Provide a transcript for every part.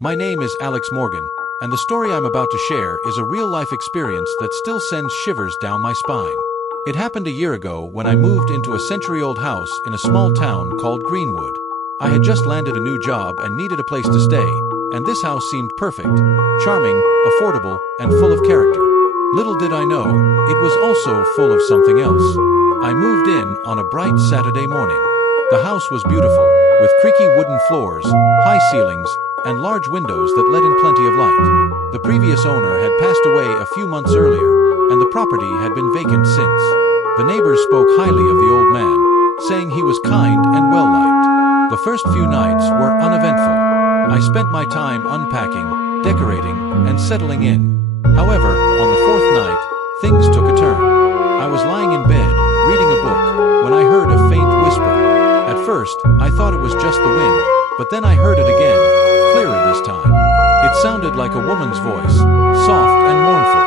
My name is Alex Morgan, and the story I'm about to share is a real-life experience that still sends shivers down my spine. It happened a year ago when I moved into a century-old house in a small town called Greenwood. I had just landed a new job and needed a place to stay, and this house seemed perfect, charming, affordable, and full of character. Little did I know, it was also full of something else. I moved in on a bright Saturday morning. The house was beautiful, with creaky wooden floors, high ceilings, and large windows that let in plenty of light. The previous owner had passed away a few months earlier, and the property had been vacant since. The neighbors spoke highly of the old man, saying he was kind and well-liked. The first few nights were uneventful. I spent my time unpacking, decorating, and settling in. However, on the fourth night, things took a turn. I was lying in bed, reading a book, when I heard a faint whisper. At first, I thought it was just the wind, but then I heard it again, clearer this time. It sounded like a woman's voice, soft and mournful.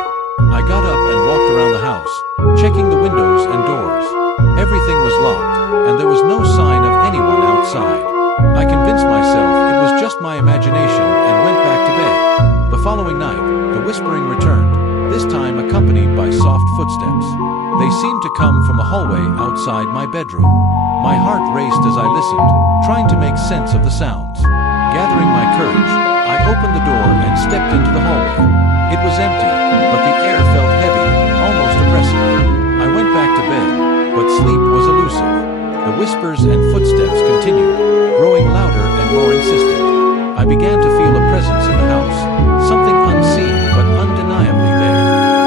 I got up and walked around the house, checking the windows and doors. Everything was locked, and there was no sign of anyone outside. I convinced myself it was just my imagination and went back to bed. The following night, the whispering returned, this time accompanied by soft footsteps. They seemed to come from the hallway outside my bedroom. My heart raced as I listened, trying to make sense of the sounds. Gathering my courage, I opened the door and stepped into the hallway. It was empty, but the air felt heavy, almost oppressive. I went back to bed, but sleep was elusive. The whispers and footsteps continued, growing louder and more insistent. I began to feel a presence in the house, something unseen but undeniably there.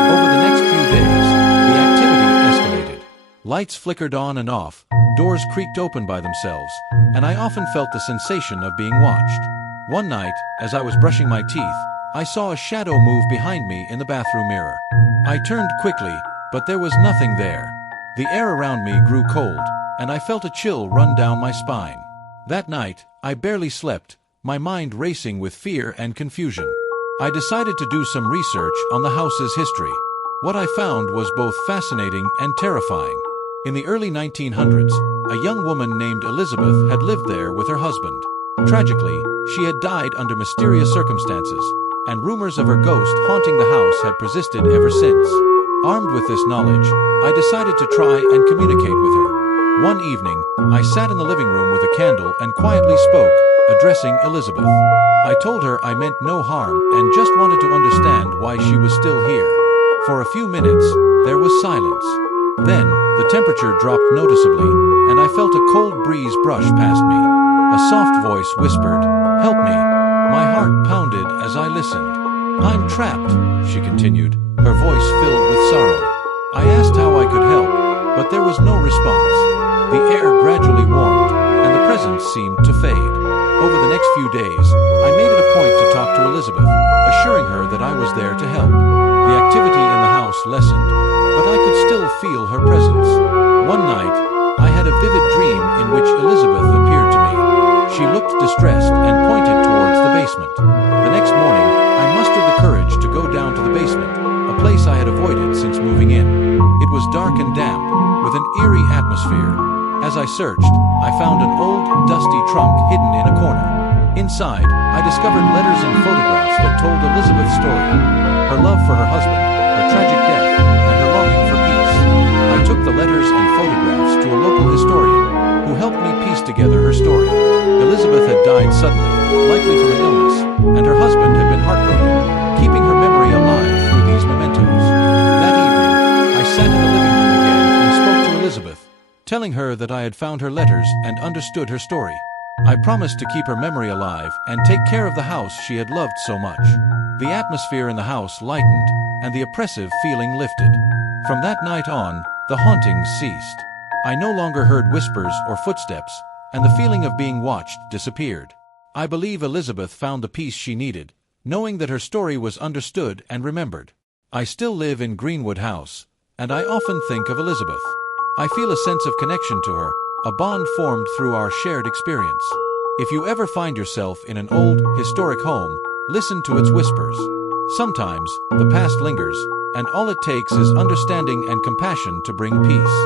Over the next few days, the activity escalated. Lights flickered on and off, doors creaked open by themselves, and I often felt the sensation of being watched. One night, as I was brushing my teeth, I saw a shadow move behind me in the bathroom mirror. I turned quickly, but there was nothing there. The air around me grew cold, and I felt a chill run down my spine. That night, I barely slept, my mind racing with fear and confusion. I decided to do some research on the house's history. What I found was both fascinating and terrifying. In the early 1900s, a young woman named Elizabeth had lived there with her husband. Tragically, she had died under mysterious circumstances, and rumors of her ghost haunting the house had persisted ever since. Armed with this knowledge, I decided to try and communicate with her. One evening, I sat in the living room with a candle and quietly spoke, addressing Elizabeth. I told her I meant no harm and just wanted to understand why she was still here. For a few minutes, there was silence. Then, the temperature dropped noticeably, and I felt a cold breeze brush past me. A soft voice whispered, "Help me." My heart pounded as I listened. "I'm trapped," she continued, her voice filled with sorrow. I asked how I could help, but there was no response. The air gradually warmed, and the presence seemed to fade. Over the next few days, I made it a point to talk to Elizabeth, assuring her that I was there to help. The activity in the house lessened, but I could still feel her presence. One night, I had a vivid dream in which Elizabeth appeared to me. She looked distressed and pointed towards the basement. The next morning, I mustered the courage to go down to the basement, a place I had avoided since moving in. It was dark and damp, with an eerie atmosphere. As I searched, I found an old, dusty trunk hidden in a corner. Inside, I discovered letters and photographs that told Elizabeth's story. Her love for her husband, her tragic death, and her longing for peace. I took the letters and photographs to a local historian, who helped me piece together her story. Elizabeth had died suddenly, likely from an illness, and her husband had been heartbroken, keeping her memory alive through these mementos. That evening, I sat in the living room again and spoke to Elizabeth, telling her that I had found her letters and understood her story. I promised to keep her memory alive and take care of the house she had loved so much. The atmosphere in the house lightened, and the oppressive feeling lifted. From that night on, the hauntings ceased. I no longer heard whispers or footsteps, and the feeling of being watched disappeared. I believe Elizabeth found the peace she needed, knowing that her story was understood and remembered. I still live in Greenwood House, and I often think of Elizabeth. I feel a sense of connection to her, a bond formed through our shared experience. If you ever find yourself in an old, historic home, listen to its whispers. Sometimes, the past lingers, and all it takes is understanding and compassion to bring peace.